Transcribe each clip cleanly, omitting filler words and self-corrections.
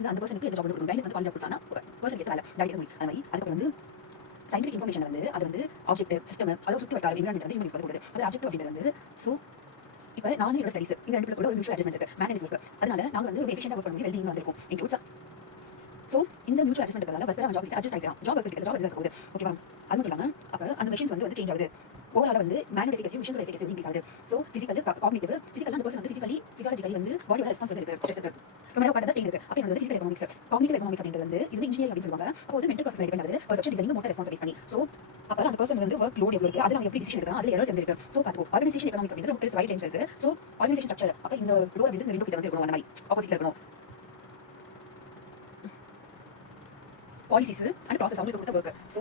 இந்த அந்த பர்சனுக்கு இந்த ஜாப் வந்து கொடுக்கணும். வந்து கால் கொடுத்தானா பர்சன் கேட்டால டைரக்ட் மூவி அந்த மாதிரி. அதுக்கு வந்து சயின்டிஃபிக் இன்ஃபர்மேஷன் வந்து அது வந்து ஆப்ஜெக்ட் சிஸ்டம் அதை சுற்றி வட்டார என்விரான்மெண்ட் வந்து யூனிக்ஸ் கொடுக்குது. அது ஆப்ஜெக்ட் அப்படின்றது வந்து ஸோ இப்போ நானும் என்னோட ஸ்டடிஸ் இந்த ரெண்டு கூட ஒரு மியூச்சுவல் அட்ஜஸ்ட்மெண்ட் இருக்கு, மேனேஜ் இருக்கு. அதனால நாங்கள் வந்து ஒரு எஃபிஷியண்டாக ஒர்க் பண்ணி வெல்டிங் வந்திருக்கும் இன்க்ளூட்ஸ். ஸோ இந்த மியூச்சுவல் அட்ஜஸ்ட்மெண்ட்னால ஒர்க்கர் ஜாப் அட்ஜஸ்ட் ஆகிக்கலாம், ஜாப் ஒர்க் ஜாப் இருக்க போகுது. ஓகேவா? அது மட்டும் இல்லாமல் அப்போ அந்த மிஷின்ஸ் வந்து சேஞ்ச் ஆகுது. ஓவரால் வந்து manual efficacy machines efficacy increase ஆகுது. ஸோ ஃபிசிக்கல் காக்னிட்டிவ் ஃபிசிக்கல் அந்த பர்சன் வந்து ஃபிசிக்கலி ஃபிசியாலஜிக்கலி வந்து பாடியோட ரெஸ்பான்ஸ் வந்து இருக்கு, ஸ்ட்ரெஸ் இருக்கு. ரொம்ப நேரம் கரெக்டாக ஸ்டே இருக்கு. அப்போ என்னோட ஃபிசிக்கல் எக்கனாமிக்ஸ் காக்னிட்டிவ் எக்கனாமிக்ஸ் அப்படின்றது வந்து இது இன்ஜினியரிங் அப்படின்னு சொல்லுவாங்க. அப்போ வந்து மென்டல் ப்ராசஸ் டிபெண்ட் ஆகுது, perception designing motor response base பண்ணி. ஸோ அப்போ அந்த பர்சன் வந்து ஒர்க் லோட் எவ்வளோ இருக்கு, அதில் நம்ம எப்படி டிசிஷன் எடுக்கலாம், அதில் எரர்ஸ் இருக்கு. ஸோ பார்த்துக்கோ ஆர்கனைசேஷன் எக்கனாமிக்ஸ் அப்படின்றது நமக்கு வைட் ரேஞ்ச் இருக்கு. ஸோ ஆர்கனைசேஷன் ஸ்ட்ரக்சர் அப்போ இந்த டோர் அப்படின்றது ரெண்டு கிட்ட வந்து இருக்கணும், அந்த மாதிரி ஆப்போசிட்ல இருக்கணும். பாலிசிஸ் அண்ட் ப்ராசஸ் அவங்களுக்கு கொடுத்த ஒர்க். ஸோ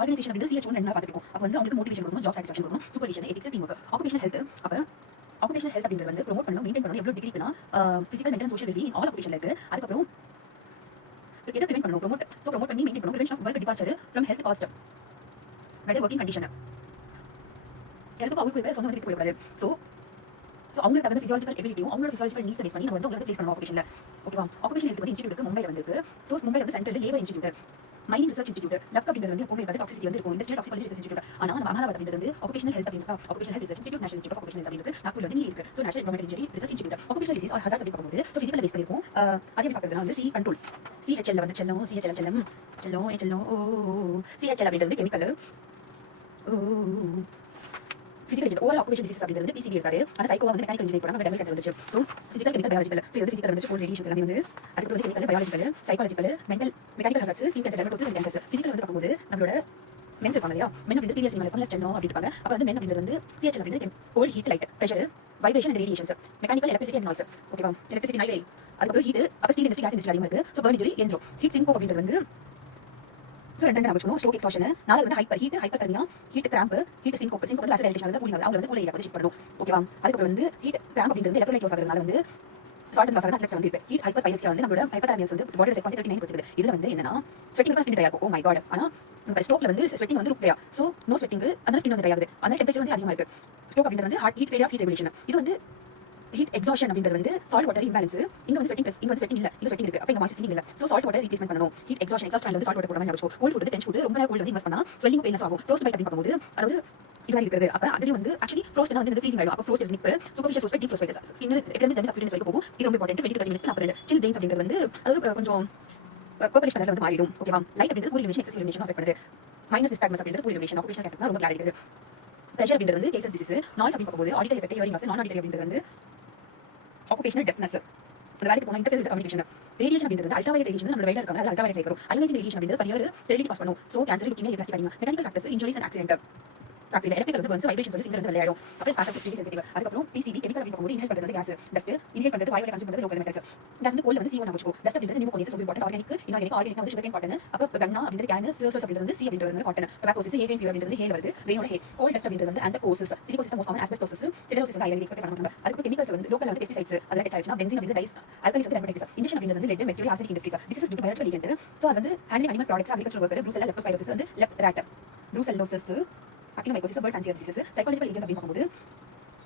ஆர்கனைசேஷன் அப்படின்றது சிஎச் ஒன்று என்ன பார்த்துருக்கோம். அப்போ வந்து அவங்களுக்கு மோட்டிவேஷன் கொடுக்கணும், ஜாப் சாட்டிஸ்ஃபேக்ஷன் கொடுக்கணும், supervision, ethics, team work, occupational health. அப்போ ஆக்குபேஷனல் ஹெல்த் அப்படின்றது வந்து ப்ரோமோட் பண்ணணும், மெயின்டைன் பண்ணணும். எவ்வளோ டிகிரினா physical mental social wellbeing all ஆக்குபேஷன்ல இருக்கு. அதுக்கப்புறம் எதை ப்ரிவென்ட் பண்ணணும், ப்ரோமோட் பண்ணி மெயின்டைன் பண்ணணும். Prevention of work departure from health cost, better working condition. ஹெல்த்துக்கு அவருக்கு இருக்க சொந்த வந்து போயிடக்கூடாது. ஸோ அவங்களுக்கு தகுந்த ஃபிசியாலஜிக்கல் எபிலிட்டியும் அவங்களோட ஃபிசியாலஜிக்கல் நீட்ஸ் பேஸ் பண்ணி நம்ம வந்து உங்களுக்கு பிளேஸ் பண்ணணும் ஆக்குபேஷன்ல. ஓகேவா? ஆக்குபேஷன் ஹெல்த் வந்து இன்ஸ்டிடியூட் மும்பைல வந்து ஸோ மும்பை வந்து central labour institute, mining research institute, luck அப்படின்றது வந்து எப்பவுமே டாக்ஸிசிட்டி வந்து இருக்கும், இண்டஸ்ட்ரியல் டாக்ஸிகாலஜி ரிசர்ச் இன்ஸ்டிடியூட். ஆனால் நம்ம அகமதாபாத் அப்படின்றது வந்து ஆக்குபேஷனல் ஹெல்த் அப்படின்னா occupational health research institute, national institute of occupational health அப்படின்றது நாக்பூர்ல வந்து இருக்கு. So national government injury research institute occupational disease or hazards அப்படி பார்க்கும்போது ஸோ ஃபிசிக்கல் பேஸ் பண்ணிருக்கும். அதே பார்க்கறதுனா வந்து சி கண்ட்ரோல், சிஹெச்எல் வந்து செல்லம், சிஹெச்எல் செல்லம் செல்லம் செல்லம் ஓ சிஹெச்எல் அப்படின்றது chemical or physical overall occupation disease அப்படின்றது பிசிபி இருக்காரு. ஆனால் சைக்கோவா வந்து மெக்கானிக்கல் இன்ஜினியரிங் போறாங்க, டபுள் கேன்சர் வந்துச்சு. So physical chemical biological, so இது பிசிக்கல் வந்து கோல் ரேடியேஷன்ஸ் எல்லாமே வந்து அதுக்கு வந்து chemical biological psychological mental mechanical hazards skin cancer dermatosis cancer. Physical வந்து பார்க்கும்போது நம்மளோட மென்ஸ் இருப்பாங்க இல்லையா, மென் அப்படின்றது ப்ரீவியஸ் சினிமாவில் பண்ணல ஸ்டெல்லோ அப்படி இருப்பாங்க. அப்போ வந்து மென் அப்படின்றது வந்து சிஹெச்எல் அப்படின்றது cold heat light pressure vibration and radiations mechanical electricity and noise. ஓகேவா? எலக்ட்ரிசிட்டி நைட் அதுக்கப்புறம் ஹீட் அப்போ ஸ்டீல் இண்டஸ்ட்ரி கேஸ் இண்டஸ்ட்ரி அதிகமாக இருக்குது. ஸோ பர்ன் இன்ஜுரி எரிஞ்சிடும். ஹீட் சிங்கோ அப்படின்றது வந்து ஸோ ரெண்டு நம்ம ஸ்ட்ரோக் எக்ஸாஷன் நாளை வந்து ஹைப்பர் தனியா ஹீட் கிராம்ப் ஹீட் சிங்கோப் வந்து ஆசிட் அடிஷன் வந்து கூலிங் ஆகுது, அவங்க வந்து கூல் ஏரியா வந்து ஷிஃப்ட் பண்ணணும். ஓகேவா? அதுக்கப்புறம் வந்து ஹீட் கிராம்ப் அப்படின்றது எலக்ட்ரோலைட் லாஸ் ஆகிறதுனால வந்து சால்ட் லாஸ் ஆகுது, அட்லெக்ஸ் வந்து இருக்கு. ஹீட் ஹைப்பர் பைரக்ஸியா வந்து நம்மளோட ஹைப்பர் தார்மியஸ் வந்து பாடி செட் பண்ணி 39 வச்சுக்குது. இதுல வந்து என்னன்னா ஸ்வெட்டிங் கூட ஸ்கின் ட்ரை ஆகும். Oh my god. ஆனா நம்ம ஸ்ட்ரோக்ல வந்து ஸ்வெட்டிங் வந்து ருக்லையா, ஸோ நோ ஸ்வெட்டிங் அந்த ஸ்கின் வந்து ட்ரை ஆகுது, அந்த டெம்பரேச்சர் வந்து அதிகமாக இருக்கு. ஸ்ட்ரோக் அப்படின்றது வந்து heart heat failure of heat regulation. இது வந்து ஹீட் எக்ஸாஷன் அப்படின்றது வந்து சால்ட் வாட்டர் இம்பேலன்ஸ். இங்க வந்து ஸ்வெட்டிங் இங்க வந்து ஸ்வெட்டிங் இல்ல, இங்க ஸ்வெட்டிங் இருக்கு. அப்ப இங்க மாய்ஸ்சர் இல்ல. சோ சால்ட் வாட்டர் ரீப்ளேஸ்மென்ட் பண்ணனும். ஹீட் எக்ஸாஷன் வந்து சால்ட் வாட்டர் போடாம நம்ம வெச்சுக்கோ. கோல்ட் ஃபுட் டென்ஸ் ஃபுட் ரொம்ப நேரம் கோல்ட் வந்து இன்வெஸ்ட் பண்ணா ஸ்வெல்லிங் பெயின்ஸ் ஆகும். ஃப்ரோஸ்ட் பைட் அப்படி பார்க்கும்போது அதாவது இது மாதிரி இருக்குது. அப்ப அதுலயும் வந்து ஆக்சுவலி ஃப்ரோஸ்ட்னா வந்து ஃப்ரீசிங் ஆயிடும். அப்ப frost nip superficial frost, deep frost skin epidermis and subcutaneous வரைக்கும் போகும். இது ரொம்ப இம்பார்ட்டன்ட். 20 to 30 மினிட்ஸ் அப்புறம் சில் பிரெயின்ஸ் அப்படின்றது வந்து அது கொஞ்சம் பர்பிளிஷ் கலர்ல வந்து மாறிடும். ஓகேவா? லைட் அப்படின்றது cool illumination, excessive illumination affect பண்ணுது. மைனஸ் நிஸ்டாக்மஸ் அப்படின்றது கூல் இலுமினேஷன் ஆக்குபேஷனல் கேட்டா ரொம்ப கிளாரிட்டி இருக்குது. பிரஷர் அப்படின்றது வந்து கேசஸ் டிசீஸ், நாய்ஸ் அப்படி பார்க்கும்போது ஆடிட்டரி எஃபெக்ட், ஹியரிங் லாஸ், நான் ஆடிட்டரி அப்படின்றது வந்து ஆக்குபேஷனல் டெஃப்னஸ் அந்த வேலைக்கு போனா இன்டர்ஃபியர் கம்யூனிகேஷன். ரேடியேஷன் அப்படின்றது அல்ட்ராவயலட் ரேடியேஷன் நம்ம வெயில இருக்காங்க, அல்ட்ராவயலட் லைட் வரும். அயனைசிங் ரேடியேஷன் அப்படின்றது பனியர் செரிலிட்டி காஸ் பண்ணும். சோ கேன்சர், லுக்கீமியா, ஹெப்படைட்டிஸ் அதிகமா. Mechanical factors, injuries and accident factor electrical வந்து பர்ன்ஸ் வைப்ரேஷன்ஸ் வந்து ஃபிங்கர் வந்து விளையாடும். அப்போ ஸ்பார்க் எக்ஸ்ட்ரீம் சென்சிட்டிவ். அதுக்கப்புறம் பிசிபி கெமிக்கல் அப்படி பார்க்கும்போது இன்ஹேல் பண்றது வந்து கேஸ் டஸ்ட், இன்ஹேல் பண்றது வாயுல கன்சூம் பண்றது லோக்கல் மெட்டல்ஸ். கேஸ் வந்து கோல்ல வந்து CO வச்சுக்கோ. டஸ்ட் அப்படின்றது நியூமோனியஸ் ரொம்ப இம்பார்ட்டன்ட். ஆர்கானிக் இன்ஆர்கானிக் வந்து சுகர் கேன் காட்டன். அப்போ கன்னா அப்படின்றது கேன், சியோசஸ் அப்படின்றது வந்து சி அப்படின்றது வந்து காட்டன். டொபாக்கோசிஸ், ஏவியன் ஃபீவர் அப்படின்றது ஹேல் வருது, ரெயினோட ஹே. கோல்ட் டஸ்ட் அப்படின்றது வந்து anthracosis, silicosis most common, asbestosis, silicosis வந்து ஐரன் எக்ஸ்பெக்ட் பண்ணாங்க. அதுக்கு கெமிக்கல்ஸ் வந்து லோக்கல் வந்து பெஸ்டிசைட்ஸ் அதெல்லாம் டச் ஆயிடுச்சுனா பென்சீன் அப்படின்றது டைஸ், ஆல்கலிஸ் வந்து டெர்மடைட்டிஸ், இன்ஜெக்ஷன் அப்படின்றது வந்து lead, mercury, acidic industries, disease due to biological agent. So அது வந்து handling animal products, agriculture worker, brucella leptospirosis வந்து left rat, brucellosis, actinomycosis, PERT fancy disease. Psychological agents அப்படி பார்க்கும்போது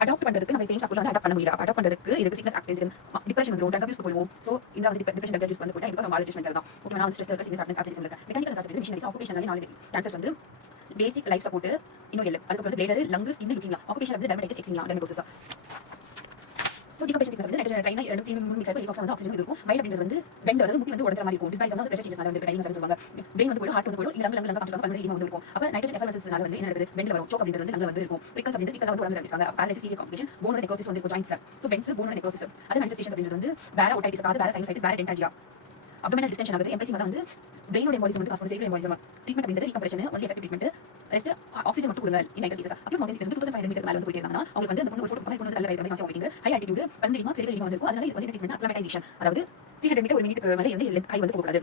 adapt பண்றதுக்கு நம்ம பெயின் சாப்பிடலாம், அடாப்ட் பண்ண முடியல. அடாப்ட் பண்றதுக்கு இதுக்கு சிக்னஸ் ஆக்டிவிட்டி டிப்ரஷன் வந்துரும், ட்ரக் அபியூஸ் போயிடும். சோ இந்த வந்து டிப்ரஷன் ட்ரக் யூஸ் பண்ணி போட்டா இதுக்கு மாடரேஷன் மென்டல் தான். ஓகே, நான் ஸ்ட்ரெஸ் இருக்கு, சிக்னஸ் ஆக்டிவிட்டி ஆக்டிவிட்டி சொல்றேன். Mechanical hazards machineries, occupational knowledge cancers வந்து பேசிக் லைஃப் சப்போர்ட் இன்னும் இல்ல. அதுக்கு வந்து bladder, lungs, skin, leukaemia, occupational வந்து டெர்மடைட்டிஸ், எக்ஸிமியா, டெர்மட்டோசிஸ். சோ டிகம்பஷன் சிக்னஸ் வந்து நைட்ரஜன் ட்ரைனா 2 மிக்ஸ் ஆகி ஹெலிகாப்டர் வந்து ஆக்ஸிஜன் இருக்கும். மைல் அப்படின்றது வந்து பெண்ட் அதாவது முட்டி வந்து உடைஞ்ச மாதிரி இருக்கும். டிஸ்பைஸ் வந்து பிரஷர் சேஞ்சஸ்னால வந்து டைனிங் சொல்லுவாங்க. பிரெயின் வந்து ஹார்ட் வந்து இல்ல லங்க காமிச்சு பல்மனரி வந்து இருக்கும். அப்ப நைட்ரஜன் எஃபரன்ஸ்னால வந்து என்ன நடக்குது, பெண்ட்ல வரும். சோக் அப்படின்றது வந்து லங்ல வந்து இருக்கும். பிரிக்கல்ஸ் அப்படின்றது பிரிக்கல் வந்து உடம்புல இருக்காங்க. Paralysis, serious complication, bone necrosis வந்து இருக்கும் ஜாயின்ட்ஸ்ல. சோ பென்ஸ் போன் நெக்ரோசிஸ் அது மேனிஃபெஸ்டேஷன் அப்படின்றது வந்து வேற ஓடைட்டிஸ், காது வேற சைனசைட்டிஸ், வேற டென்டாஜியா, அப்டோமினல் டிஸ்டென்ஷன் ஆகுது. எம்பசிமா வந்து பிரெயினோட எம்பாலிசம் வந்து காஸ் பண்ணுது, சேரிகுலர் எம்பாலிசம். ட்ரீட்மெண்ட் அப்படின்றது recompression, only effective treatment. Rest oxygen மட்டும் கொடுங்க இன் நைட்ரல் கேசஸ். அப்போ மவுண்டன் வந்து 2500 மீட்டர் மேல வந்து போயிட்டே இருந்தாங்கன்னா அவங்களுக்கு வந்து அந்த பொண்ணு ஒரு ஃபோட்டோ பண்ணி நல்ல ரைட் பண்ணி காசு வாங்கிங்க. ஹை ஆல்டிட்யூட் பன்னெடிமா சேரிகுலர் வந்து இருக்கும். அதனால இது வந்து ட்ரீட்மெண்ட் அக்ளமடைசேஷன், அதாவது 300 மீட்டர் ஒரு மினிட்டுக்கு மேல வந்து ஹை வந்து போக கூடாது.